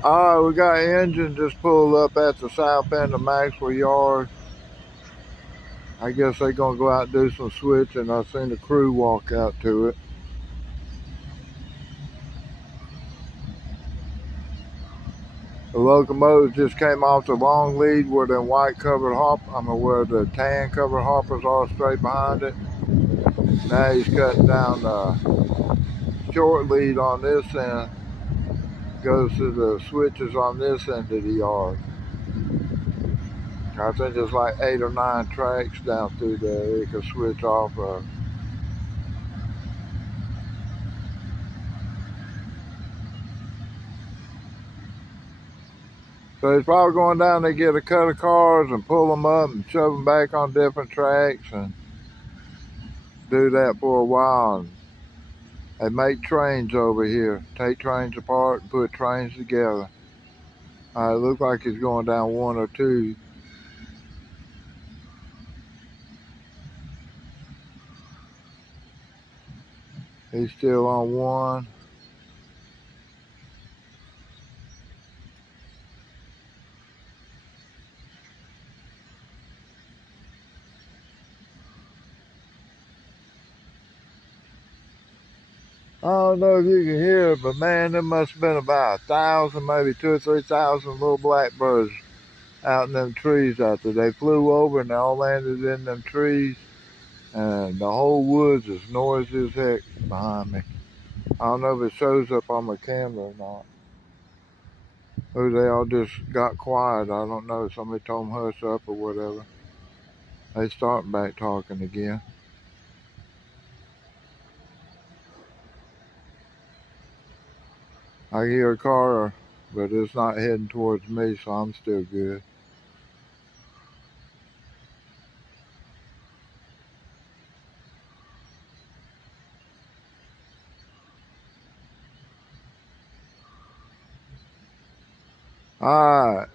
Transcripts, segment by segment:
Alright, we got engine just pulled up at the south end of Maxwell yard. I guess they're gonna go out and do some switching. I seen the crew walk out to it. The locomotive just came off the long lead where the white covered where the tan covered hoppers are straight behind it. Now he's cutting down the short lead on this end. Goes to the switches on this end of the yard. I think there's like 8 or 9 tracks down through there you can switch off of. So he's probably going down there to get a cut of cars and pull them up and shove them back on different tracks and do that for a while. And they make trains over here, take trains apart and put trains together. It looks like he's going down 1 or 2. He's still on 1. I don't know if you can hear it, but man, there must have been about 1,000, maybe 2,000 or 3,000 little blackbirds out in them trees out there. They flew over and they all landed in them trees, and the whole woods is noisy as heck behind me. I don't know if it shows up on my camera or not. Or they all just got quiet. I don't know. Somebody told them hush up or whatever. They start back talking again. I hear a car, but it's not heading towards me, so I'm still good. Alright,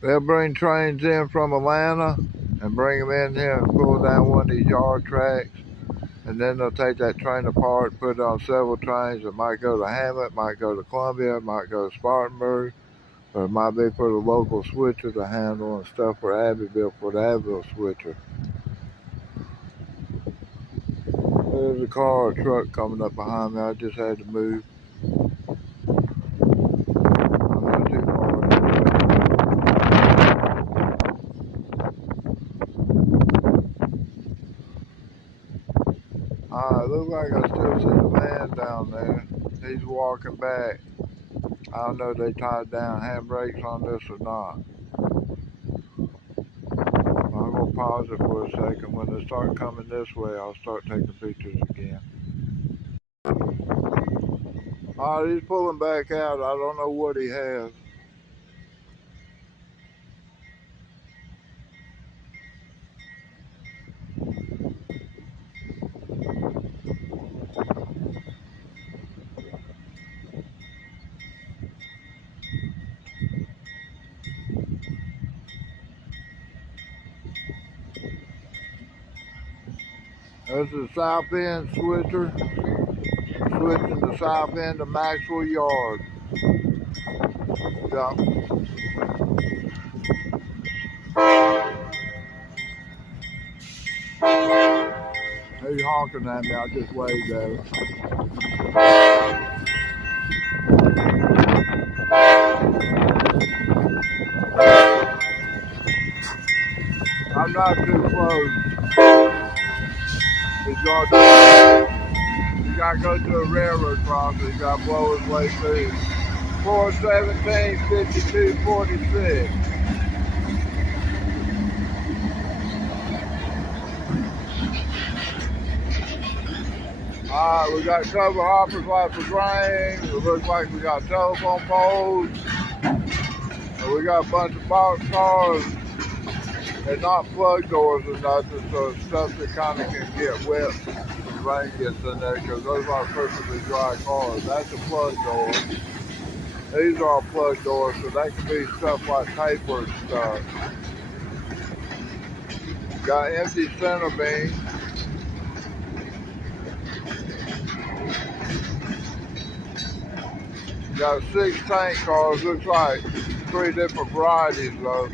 they'll bring trains in from Atlanta and bring them in here and pull down one of these yard tracks. And then they'll take that train apart and put it on several trains. It might go to Hamlet, might go to Columbia, it might go to Spartanburg, or it might be for the local switcher to handle and stuff for Abbeville, for the Abbeville switcher. There's a car or truck coming up behind me. I just had to move. I'm not too far it looks like I still see the man down there. He's walking back. I don't know if they tied down handbrakes on this or not. I'm going to pause it for a second. When they start coming this way, I'll start taking pictures again. He's pulling back out. I don't know what he has. This is the south end switcher. Switching the south end of Maxwell Yard. Yeah. He's honking at me. I just waved at him. I'm not too close. He's got to go to a railroad crossing. He's got to blow his way through. 417-5246. Alright, we got cover hoppers like for grain. It looks like we got telephone poles. And we got a bunch of box cars. They're not plug doors or nothing, so it's stuff that kind of can get wet when the rain gets in there, because those aren't perfectly dry cars. That's a plug door. These are all plug doors, so they can be stuff like paper and stuff. Got empty center beams. Got 6 tank cars, looks like 3 different varieties though.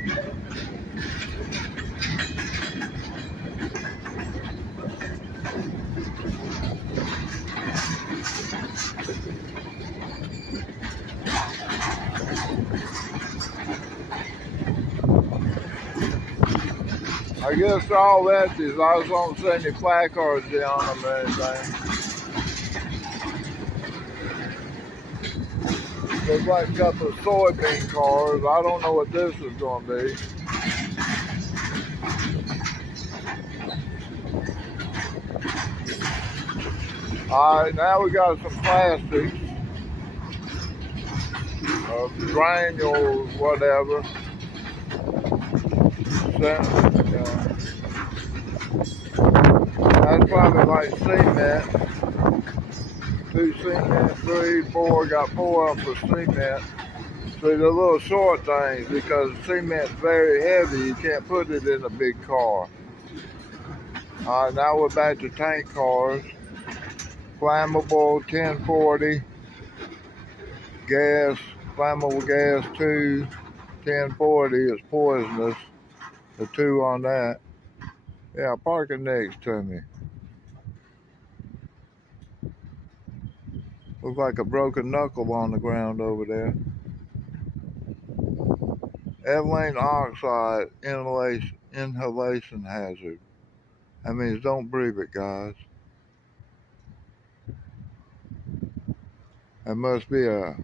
I guess they're all empties. I just don't see any placards on them or anything. Looks like a couple of soybean cars. I don't know what this is going to be. Alright, now we got some plastics. Granules, whatever. That's probably like cement. 2 cement, 3, 4, got 4 of them for cement. So they're little short things because cement's very heavy. You can't put it in a big car. Alright, now we're back to tank cars. Flammable 1040. Gas, flammable gas 2. 1040 is poisonous. The 2 on that. Yeah, park it next to me. Looks like a broken knuckle on the ground over there. Ethylene oxide inhalation hazard. That means don't breathe it, guys. That must be the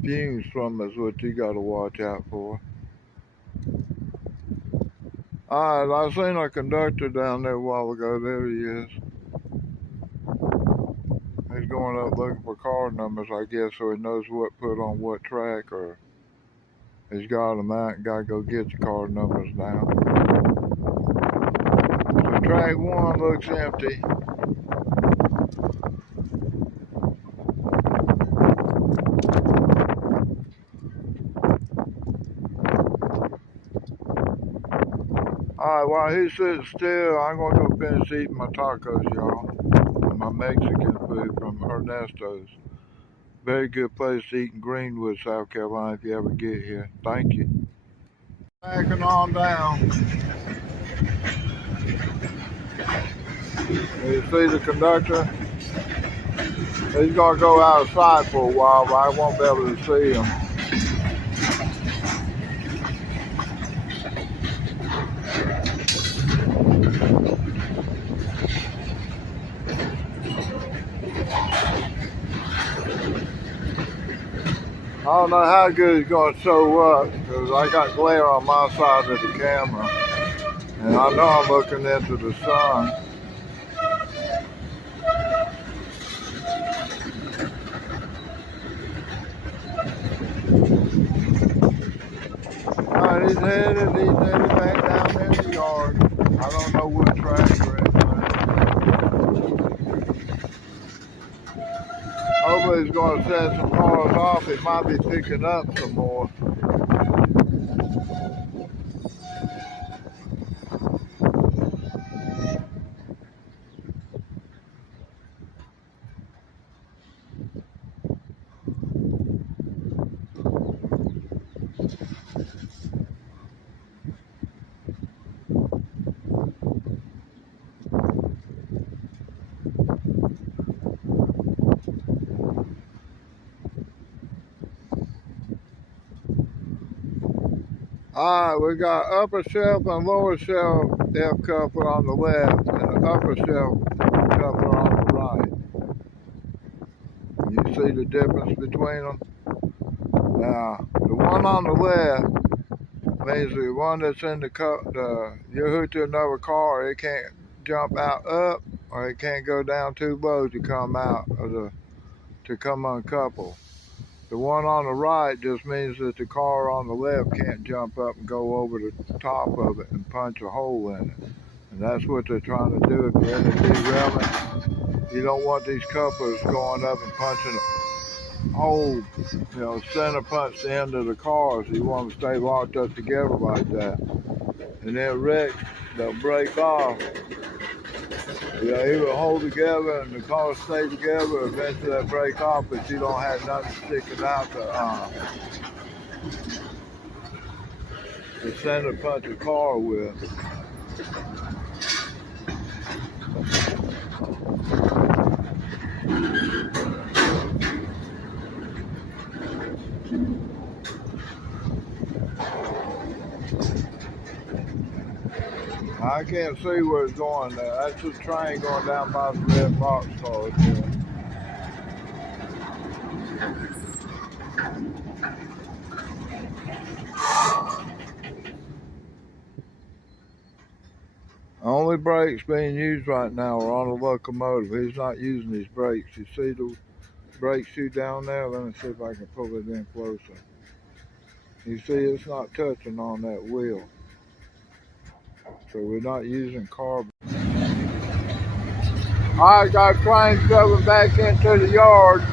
fumes from is what you got to watch out for. Alright, I seen a conductor down there a while ago. There he is. He's going up looking for car numbers, I guess, so he knows what put on what track, or he's got them out and got to go get the car numbers now. So track 1 looks empty. Alright, while he's sitting still, I'm going to go finish eating my tacos, y'all. My Mexican food from Ernesto's. Very good place to eat in Greenwood, South Carolina if you ever get here. Thank you. Backing on down. You see the conductor? He's going to go outside for a while, but I won't be able to see him. I don't know how good he's going to show up because I got glare on my side of the camera. And I know I'm looking into the sun. Alright, he's headed back down in the yard. I don't know what track or anything. Hopefully he's going to set some cars off. He might be picking up some more. Alright, we got upper shelf and lower shelf F coupler on the left and the upper shelf coupler on the right. You see the difference between them? Now, the one on the left means the one that's in you're hooked to another car, it can't jump out up or it can't go down too low to come out of to come uncoupled. The one on the right just means that the car on the left can't jump up and go over the top of it and punch a hole in it. And that's what they're trying to do. If you're in the derailment, you don't want these couplers going up and punching a hole, center punch the end of the car. So you want to stay locked up together like that. And then wreck, they'll break off Yeah, he would hold together and the car stay together. Eventually they break off, but you don't have nothing sticking out to center punch a car with. I can't see where it's going there. That's a train going down by the red box car there. Only brakes being used right now are on the locomotive. He's not using his brakes. You see the brake shoe down there? Let me see if I can pull it in closer. You see it's not touching on that wheel. So we're not using carbon. Alright, got trains coming back into the yard.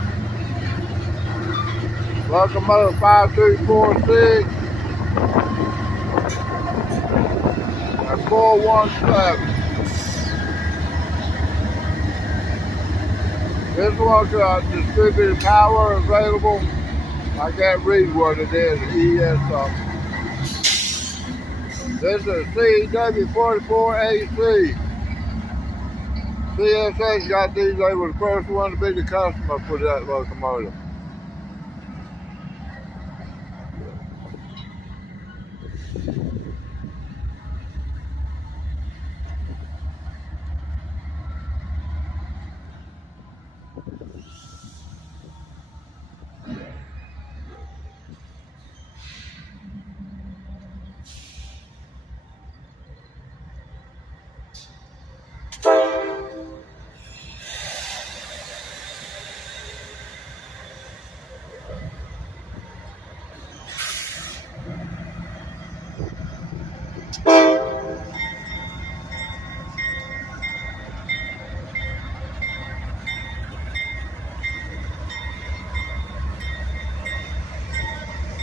Locomotive 5246 and 417. This one's distributed power available. I can't read what it is, ES something. This is CW44AC. CSX got these, they were the first one to be the customer for that locomotive.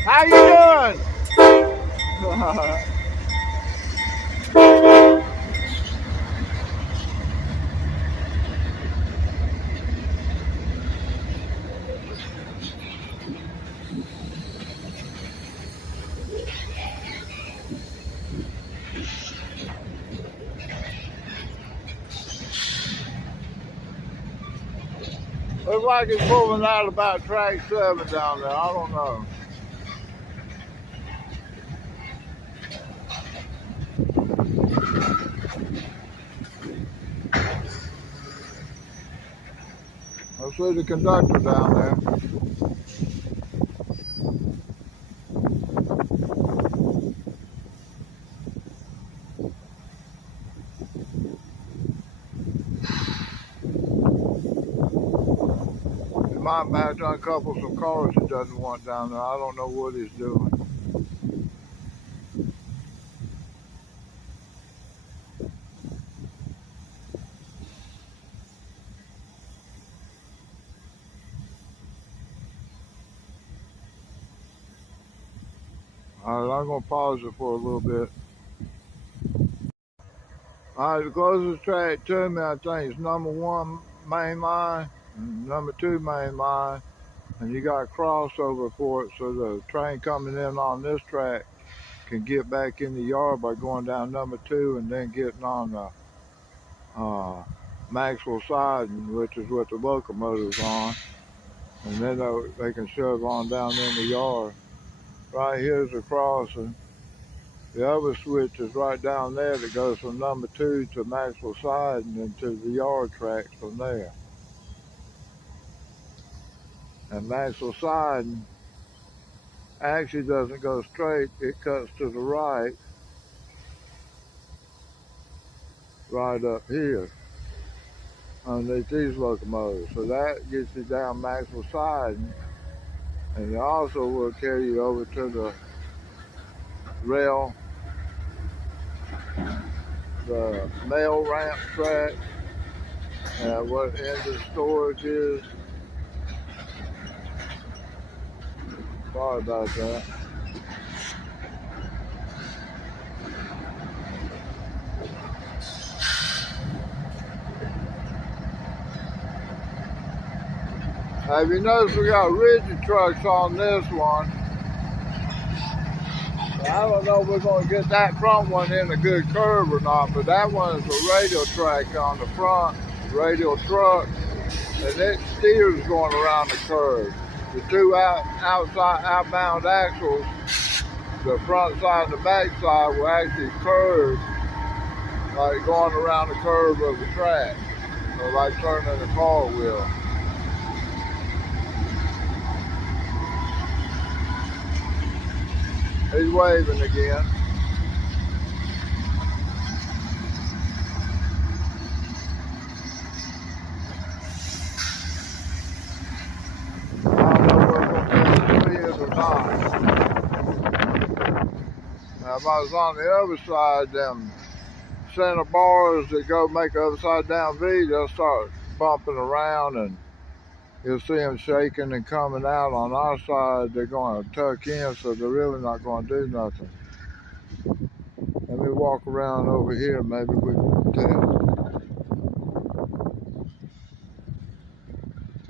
How you doing? Looks like it's pulling out about track 7 down there. I don't know. I see the conductor down there. He might have to uncouple some cars he doesn't want down there. I don't know what he's doing. Alright, I'm going to pause it for a little bit. Alright, the closest track to me, I think, is number 1 main line and number 2 main line. And you got a crossover for it, so the train coming in on this track can get back in the yard by going down number 2 and then getting on the Maxwell siding, which is what the locomotive's on. And then they can shove on down in the yard. Right here's the crossing. The other switch is right down there that goes from number 2 to Maxwell siding and to the yard tracks from there. And Maxwell siding actually doesn't go straight, it cuts to the right up here underneath these locomotives. So that gets you down Maxwell siding, and it also will carry you over to the rail, the mail ramp track, what end of storage is. Sorry about that. Have you noticed we got rigid trucks on this one? I don't know if we're going to get that front one in a good curve or not, but that one is a radial track on the front, radial truck, and it steers going around the curve. The two outbound axles, the front side and the back side, will actually curve like going around the curve of the track, so like turning a car wheel. He's waving again. I don't know whether we're going to see it or not. Now, if I was on the other side, them center bars that go make the other side down V, they'll start bumping around and you'll see them shaking and coming out. On our side, they're going to tuck in, so they're really not going to do nothing. Let me walk around over here, maybe we can tell.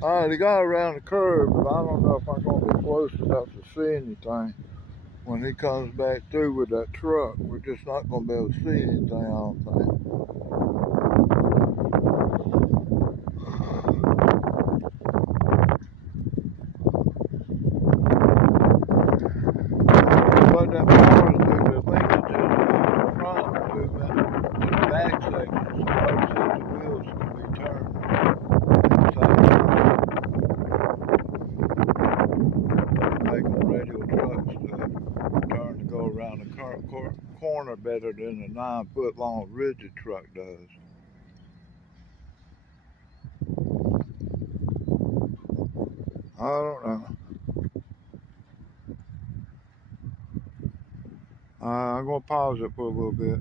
All right, he got around the curve, but I don't know if I'm going to be close enough to see anything when he comes back through with that truck. We're just not going to be able to see anything, I don't think. What that bars do, the linkages of the front movement to the back section, so both sets of wheels can be turned at the same time. Make them radial trucks to turn to go around the corner better than a 9-foot long rigid truck does. I don't know. I'm going to pause it for a little bit.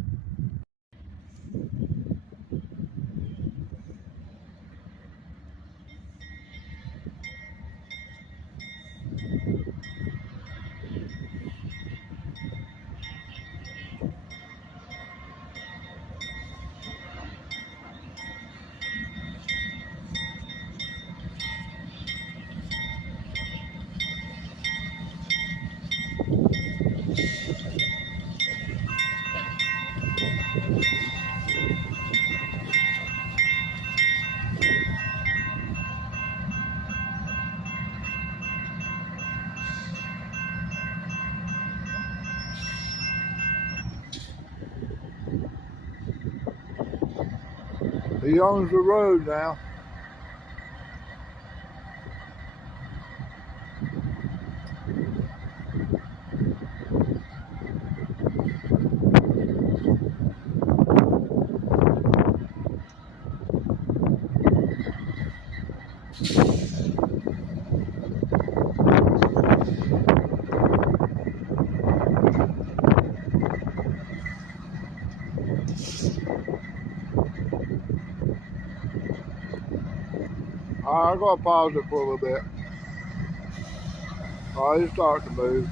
He owns the road now. All right, I'm going to pause it for a little bit. All right, he's starting to move.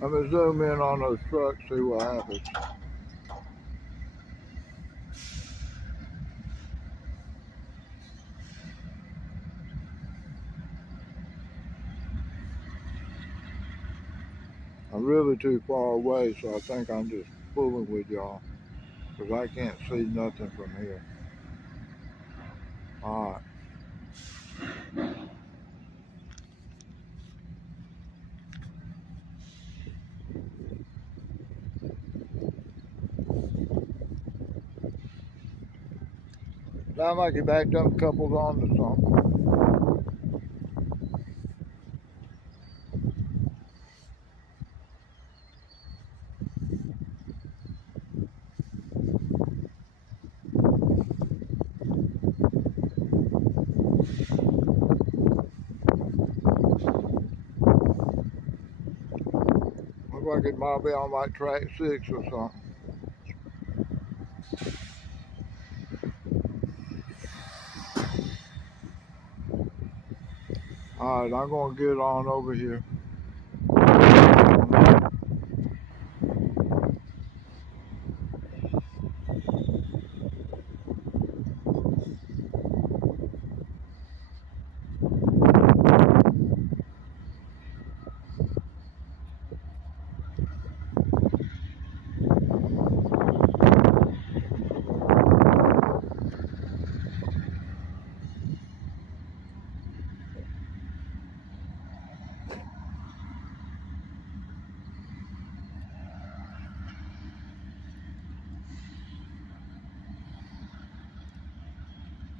Let me zoom in on those trucks, see what happens. I'm really too far away, so I think I'm just fooling with y'all, because I can't see nothing from here. All right. Sound like he backed up a couple onto something. Looks like it might be on like track 6 or something. Alright, I'm gonna get on over here.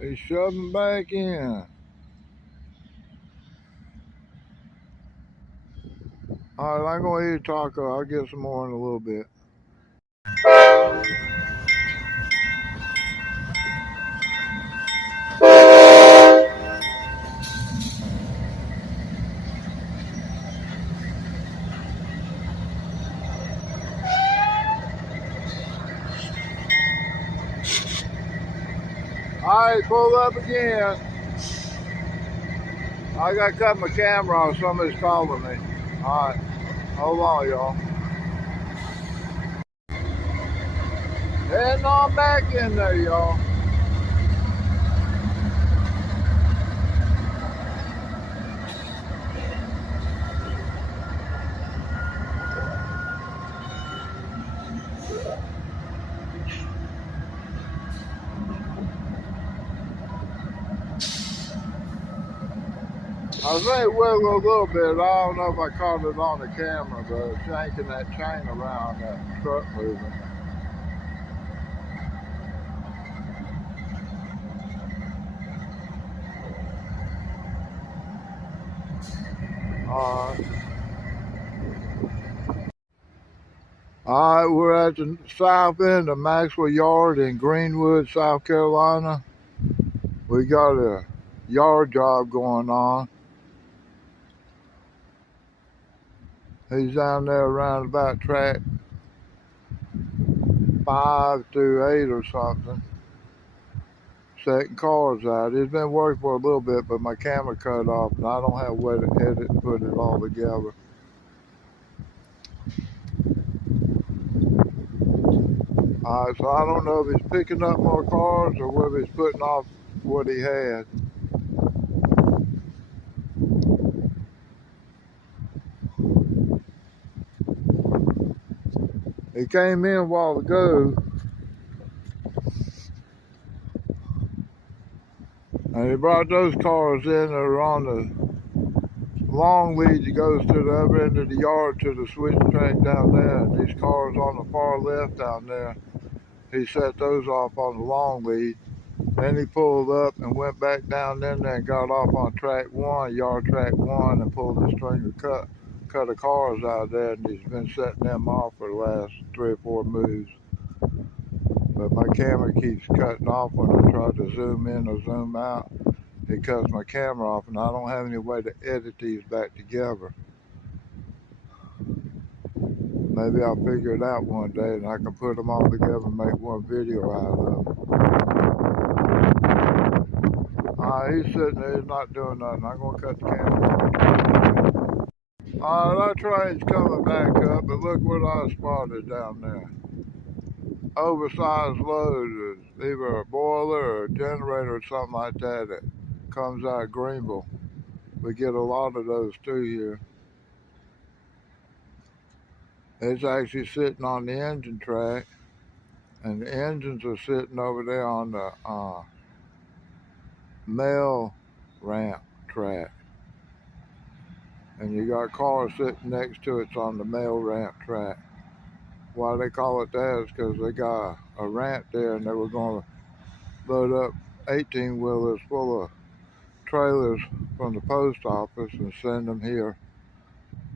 He's shoving back in. Alright, I'm gonna eat a taco. I'll get some more in a little bit. Alright, pull up again. I gotta cut my camera off. Somebody's calling me. Alright, hold on, y'all. Heading on back in there, y'all. I think it wiggled a little bit. I don't know if I caught it on the camera, but it's yanking that chain around that truck moving. Alright. Alright, we're at the south end of Maxwell Yard in Greenwood, South Carolina. We got a yard job going on. He's down there around about track 5 to 8 or something. Setting cars out. It's been working for a little bit, but my camera cut off and I don't have a way to edit and put it all together. So I don't know if he's picking up more cars or whether he's putting off what he had. He came in a while ago and he brought those cars in that are on the long lead that goes to the other end of the yard to the switch track down there. And these cars on the far left down there, he set those off on the long lead. Then he pulled up and went back down in there and got off on track 1, yard track 1, and pulled a string of cut of cars out there, and he's been setting them off for the last 3 or 4 moves. But my camera keeps cutting off when I try to zoom in or zoom out. It cuts my camera off, and I don't have any way to edit these back together. Maybe I'll figure it out one day and I can put them all together and make one video out of it. He's sitting there, he's not doing nothing. I'm going to cut the camera off. That train's coming back up, but look what I spotted down there. Oversized load, either a boiler or a generator or something like that that comes out of Greenville. We get a lot of those too here. It's actually sitting on the engine track, and the engines are sitting over there on the mail ramp track. And you got cars sitting next to it on the mail ramp track. Why they call it that is because they got a ramp there and they were going to load up 18-wheelers full of trailers from the post office and send them here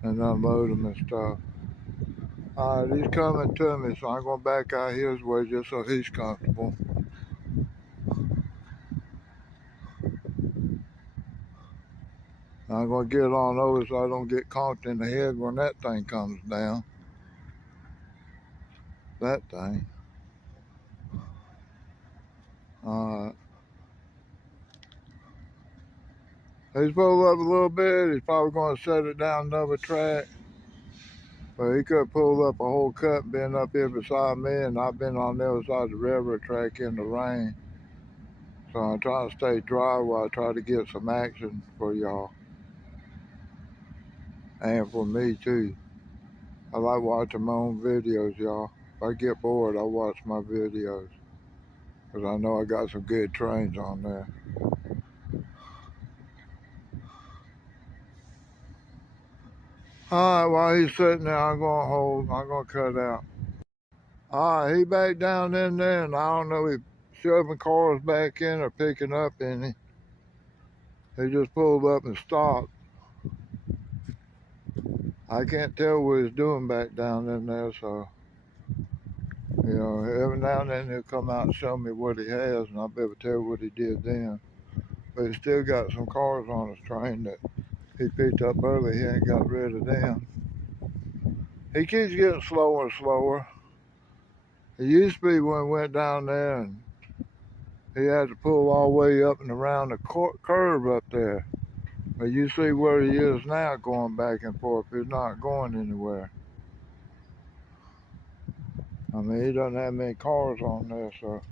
and unload them and stuff. He's coming to me, so I'm going to back out his way just so he's comfortable. I'm going to get on over so I don't get conked in the head when that thing comes down. that thing. He's pulled up a little bit. He's probably going to set it down another track. But he could have pulled up a whole cut and been up here beside me, and I've been on the other side of the railroad track in the rain. So I'm trying to stay dry while I try to get some action for y'all. And for me too. I like watching my own videos, y'all. If I get bored, I watch my videos. Because I know I got some good trains on there. Alright, while he's sitting there, I'm going to cut out. Alright, he back down in there, and I don't know if he's shoving cars back in or picking up any. He just pulled up and stopped. I can't tell what he's doing back down in there, so, you know, every now and then he'll come out and show me what he has, and I'll be able to tell what he did then. But he's still got some cars on his train that he picked up early. He ain't got rid of them. He keeps getting slower and slower. It used to be when we went down there and he had to pull all the way up and around the curve up there. But you see where he is now going back and forth. He's not going anywhere. I mean, he doesn't have many cars on there, so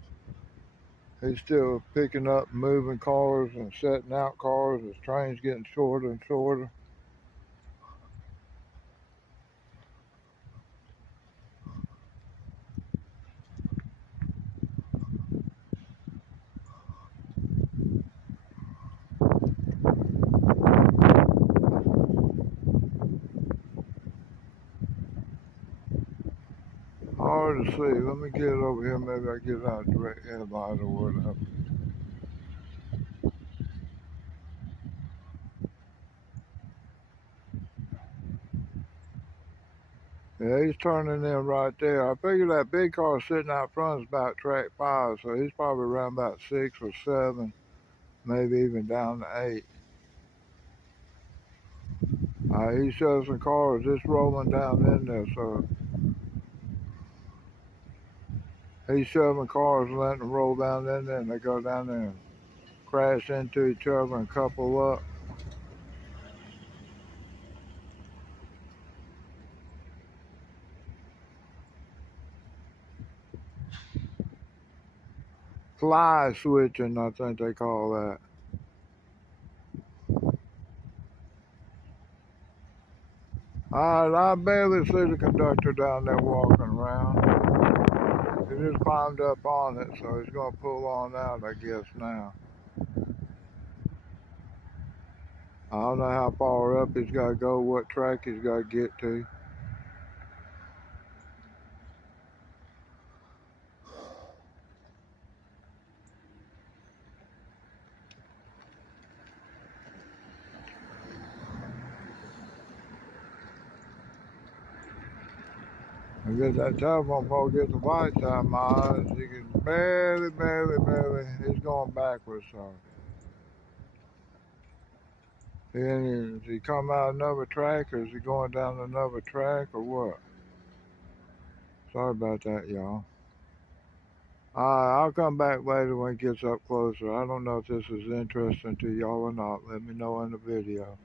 he's still picking up and moving cars and setting out cars. His train's getting shorter and shorter. Hard to see. Let me get it over here. Maybe I get out a direct headlight or whatever. Yeah, he's turning in right there. I figure that big car sitting out front is about track 5, so he's probably around about 6 or 7, maybe even down to 8. He shows some cars just rolling down in there, so he's shoving cars and letting them roll down in there, and they go down there and crash into each other and couple up. Fly switching, I think they call that. I barely see the conductor down there walking around. He just climbed up on it, so he's going to pull on out, I guess, now. I don't know how far up he's got to go, what track he's got to get to. I guess that telephone pole gets the lights out of my eyes. You can barely, he's going backwards, so. Is he come out another track, or is he going down another track, or what? Sorry about that, y'all. I'll come back later when it gets up closer. I don't know if this is interesting to y'all or not. Let me know in the video.